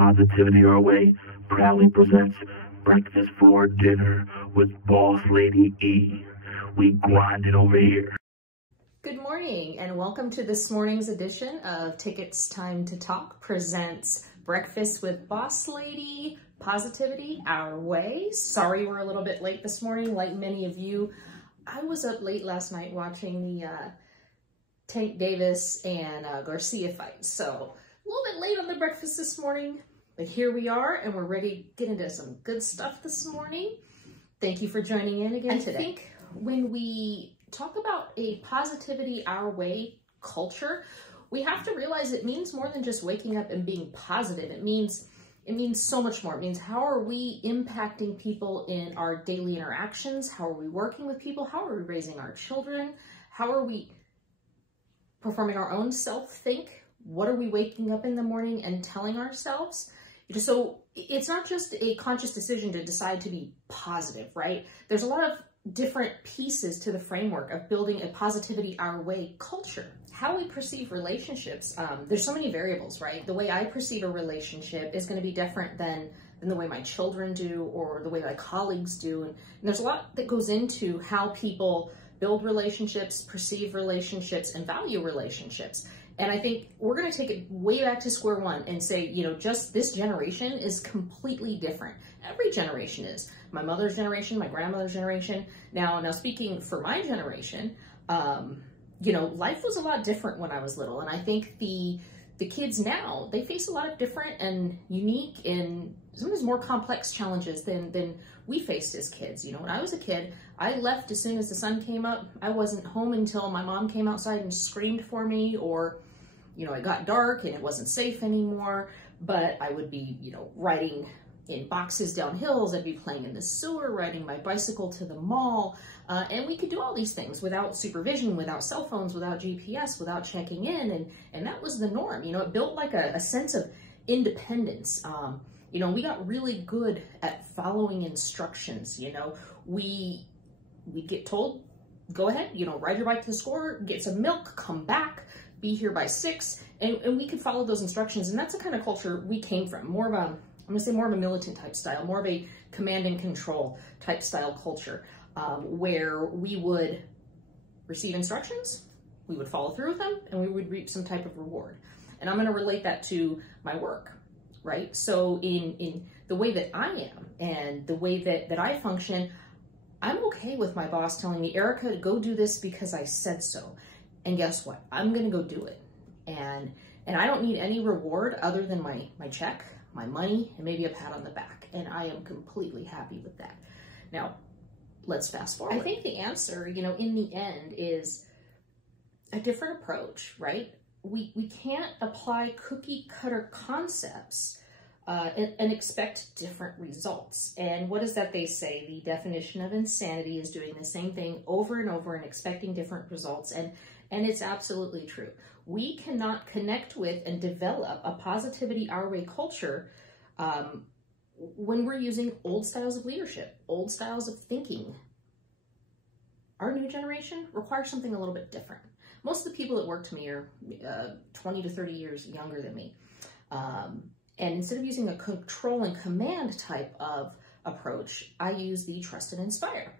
Positivity Our Way proudly presents Breakfast for Dinner with Boss Lady E. We grinding over here. Good morning and welcome to this morning's edition of Tickets Time to Talk presents Breakfast with Boss Lady, Positivity Our Way. Sorry we're a little bit late this morning, like many of you. I was up late last night watching the Tank Davis and Garcia fight, so a little bit late on the breakfast this morning, but here we are and we're ready to get into some good stuff this morning. Thank you for joining in again today. I think when we talk about a Positivity Our Way culture, we have to realize it means more than just waking up and being positive. It means so much more. It means how are we impacting people in our daily interactions? How are we working with people? How are we raising our children? How are we performing our own self-think? What are we waking up in the morning and telling ourselves? So it's not just a conscious decision to decide to be positive, right? There's a lot of different pieces to the framework of building a Positivity Our Way culture. How we perceive relationships, there's so many variables, right? The way I perceive a relationship is going to be different than the way my children do or the way my colleagues do. And there's a lot that goes into how people build relationships, perceive relationships, and value relationships. And I think we're going to take it way back to square one and say, you know, just this generation is completely different. Every generation is. My mother's generation, my grandmother's generation. Now speaking for my generation, you know, life was a lot different when I was little. And I think the kids now, they face a lot of different and unique and sometimes more complex challenges than we faced as kids. You know, when I was a kid, I left as soon as the sun came up. I wasn't home until my mom came outside and screamed for me, or, you know, it got dark and it wasn't safe anymore. But I would be, you know, riding in boxes down hills. I'd be playing in the sewer, riding my bicycle to the mall. And we could do all these things without supervision, without cell phones, without GPS, without checking in. And that was the norm. You know, it built like a sense of independence. You know, we got really good at following instructions. You know, we'd get told, go ahead, you know, ride your bike to the store, get some milk, come back, be here by 6. And we could follow those instructions. And that's the kind of culture we came from. More of a, I'm gonna say more of a militant type style, more of a command and control type style culture, where we would receive instructions, we would follow through with them, and we would reap some type of reward. And I'm gonna relate that to my work, right? So in the way that I am and the way that I function, I'm okay with my boss telling me, Erica, go do this because I said so. And guess what? I'm gonna go do it. And I don't need any reward other than my check, my money, and maybe a pat on the back. And I am completely happy with that. Now, let's fast forward. I think the answer, you know, in the end is a different approach, right? We can't apply cookie cutter concepts and expect different results. And what is that they say? The definition of insanity is doing the same thing over and over and expecting different results. And it's absolutely true. We cannot connect with and develop a Positivity Our Way culture when we're using old styles of leadership, old styles of thinking. Our new generation requires something a little bit different. Most of the people that work to me are 20 to 30 years younger than me. And instead of using a control and command type of approach, I use the trust and inspire,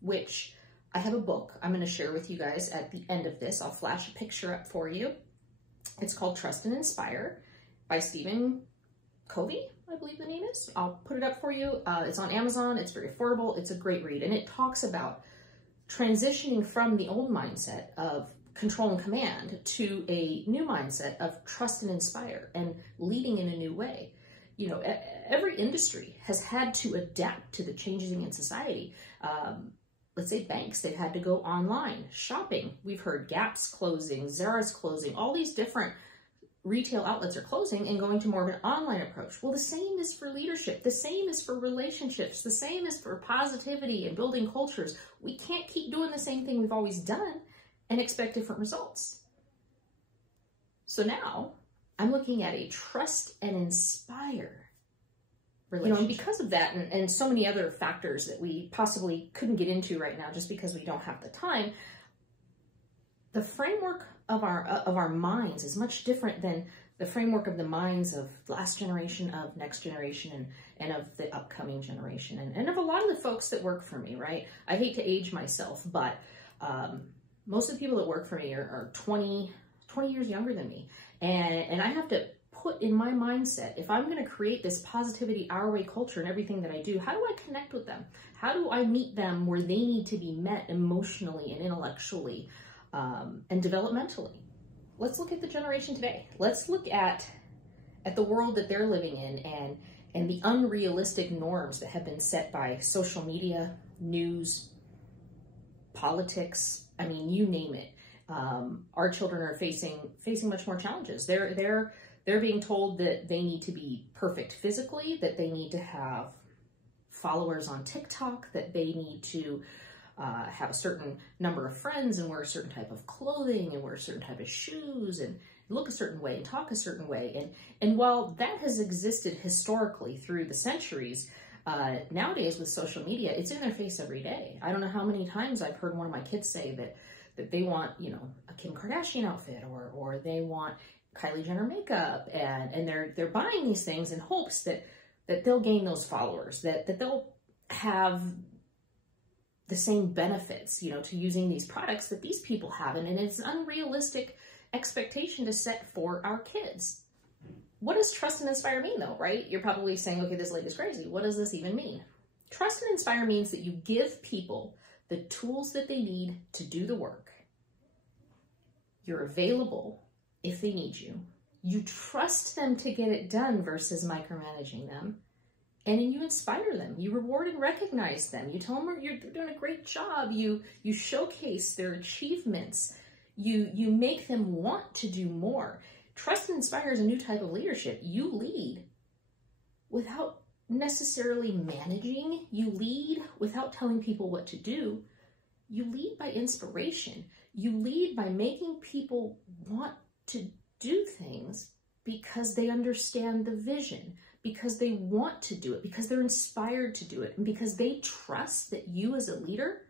which I have a book I'm going to share with you guys at the end of this. I'll flash a picture up for you. It's called Trust and Inspire by Stephen Covey, I believe the name is. I'll put it up for you. It's on Amazon. It's very affordable. It's a great read. And it talks about transitioning from the old mindset of control and command to a new mindset of trust and inspire and leading in a new way. You know, every industry has had to adapt to the changes in society. Let's say banks, they've had to go online. Shopping, we've heard Gap's closing, Zara's closing, all these different retail outlets are closing and going to more of an online approach. Well, the same is for leadership. The same is for relationships. The same is for positivity and building cultures. We can't keep doing the same thing we've always done and expect different results. So now I'm looking at a trust and inspire relationship. You know, and because of that and so many other factors that we possibly couldn't get into right now just because we don't have the time, the framework of our minds is much different than framework of the minds of last generation, of next generation, and of the upcoming generation, and of a lot of the folks that work for me, right? I hate to age myself, but most of the people that work for me are 20 years younger than me. And I have to put in my mindset, if I'm going to create this positivity our way culture in everything that I do, how do I connect with them? How do I meet them where they need to be met emotionally and intellectually and developmentally? Let's look at the generation today. Let's look at the world that they're living in and the unrealistic norms that have been set by social media, news, politics. I mean, you name it. Our children are facing much more challenges. They're being told that they need to be perfect physically, that they need to have followers on TikTok, that they need to have a certain number of friends and wear a certain type of clothing and wear a certain type of shoes and look a certain way and talk a certain way. And while that has existed historically through the centuries, nowadays with social media, it's in their face every day. I don't know how many times I've heard one of my kids say that they want, you know, a Kim Kardashian outfit or they want Kylie Jenner makeup, and they're buying these things in hopes that they'll gain those followers, that they'll have the same benefits, you know, to using these products that these people have. And it's an unrealistic expectation to set for our kids. What does trust and inspire mean though, right? You're probably saying, okay, this lady's crazy. What does this even mean? Trust and inspire means that you give people the tools that they need to do the work. You're available if they need you. You trust them to get it done versus micromanaging them. And then you inspire them. You reward and recognize them. You tell them you're doing a great job. You showcase their achievements. You make them want to do more. Trust and inspire is a new type of leadership. You lead without necessarily managing. You lead without telling people what to do. You lead by inspiration. You lead by making people want to do things because they understand the vision, because they want to do it, because they're inspired to do it, and because they trust that you as a leader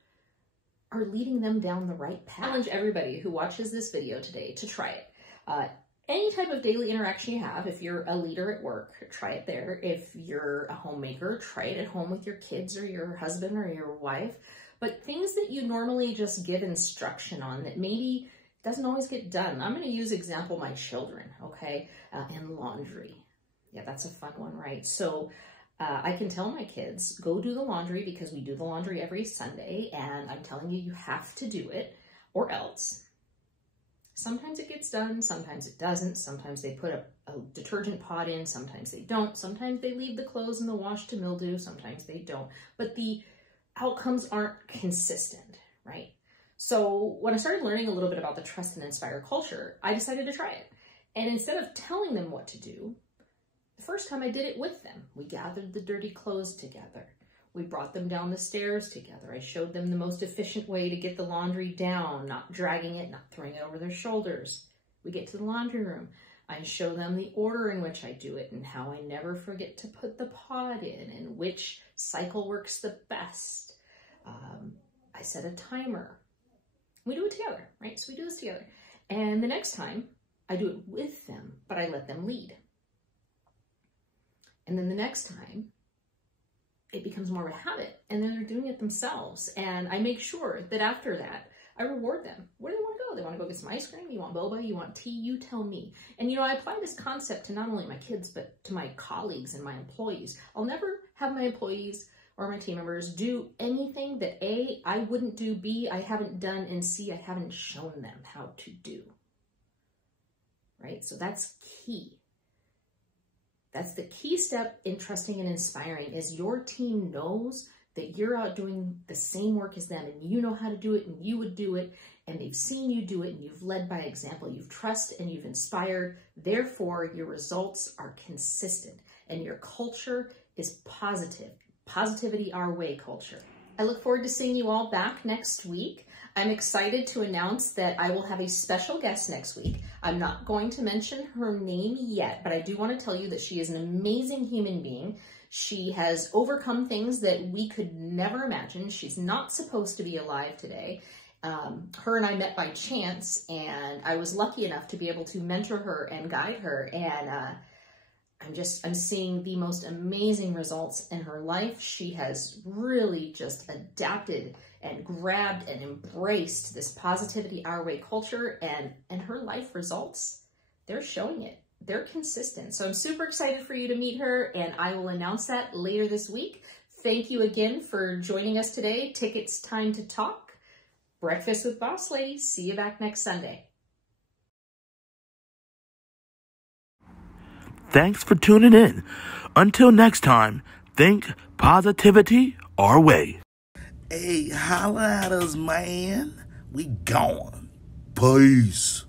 are leading them down the right path. I challenge everybody who watches this video today to try it. Any type of daily interaction you have, if you're a leader at work, try it there. If you're a homemaker, try it at home with your kids or your husband or your wife. But things that you normally just give instruction on that maybe doesn't always get done. I'm going to use example my children, okay, and laundry. Yeah, that's a fun one, right? So I can tell my kids, go do the laundry because we do the laundry every Sunday, and I'm telling you, you have to do it or else. Sometimes it gets done, sometimes it doesn't. Sometimes they put a detergent pot in, sometimes they don't. Sometimes they leave the clothes in the wash to mildew, sometimes they don't. But the outcomes aren't consistent, right? So when I started learning a little bit about the trust and inspire culture, I decided to try it. And instead of telling them what to do, the first time I did it with them. We gathered the dirty clothes together. We brought them down the stairs together. I showed them the most efficient way to get the laundry down, not dragging it, not throwing it over their shoulders. We get to the laundry room. I show them the order in which I do it and how I never forget to put the pod in and which cycle works the best. I set a timer. We do it together, right? So we do this together. And the next time I do it with them, but I let them lead. And then the next time it becomes more of a habit and then they're doing it themselves. And I make sure that after that, I reward them. Where do they want to go? They want to go get some ice cream? You want boba? You want tea? You tell me. And, you know, I apply this concept to not only my kids, but to my colleagues and my employees. I'll never have my employees or my team members do anything that A, I wouldn't do, B, I haven't done, and C, I haven't shown them how to do. Right? So that's key. That's the key step in trusting and inspiring is your team knows that you're out doing the same work as them and you know how to do it and you would do it and they've seen you do it and you've led by example. You've trusted and you've inspired. Therefore, your results are consistent and your culture is positive. Positivity our way culture. I look forward to seeing you all back next week. I'm excited to announce that I will have a special guest next week. I'm not going to mention her name yet, but I do want to tell you that she is an amazing human being. She has overcome things that we could never imagine. She's not supposed to be alive today. Her and I met by chance, and I was lucky enough to be able to mentor her and guide her. And I'm seeing the most amazing results in her life. She has really just adapted and grabbed and embraced this positivity our way culture, and her life results, they're showing it. They're consistent. So I'm super excited for you to meet her, and I will announce that later this week. Thank you again for joining us today. Tickets Time to Talk, Breakfast with Boss Lady. See you back next Sunday. Thanks for tuning in. Until next time, think positivity our way. Hey, holla at us, man. We gone. Peace.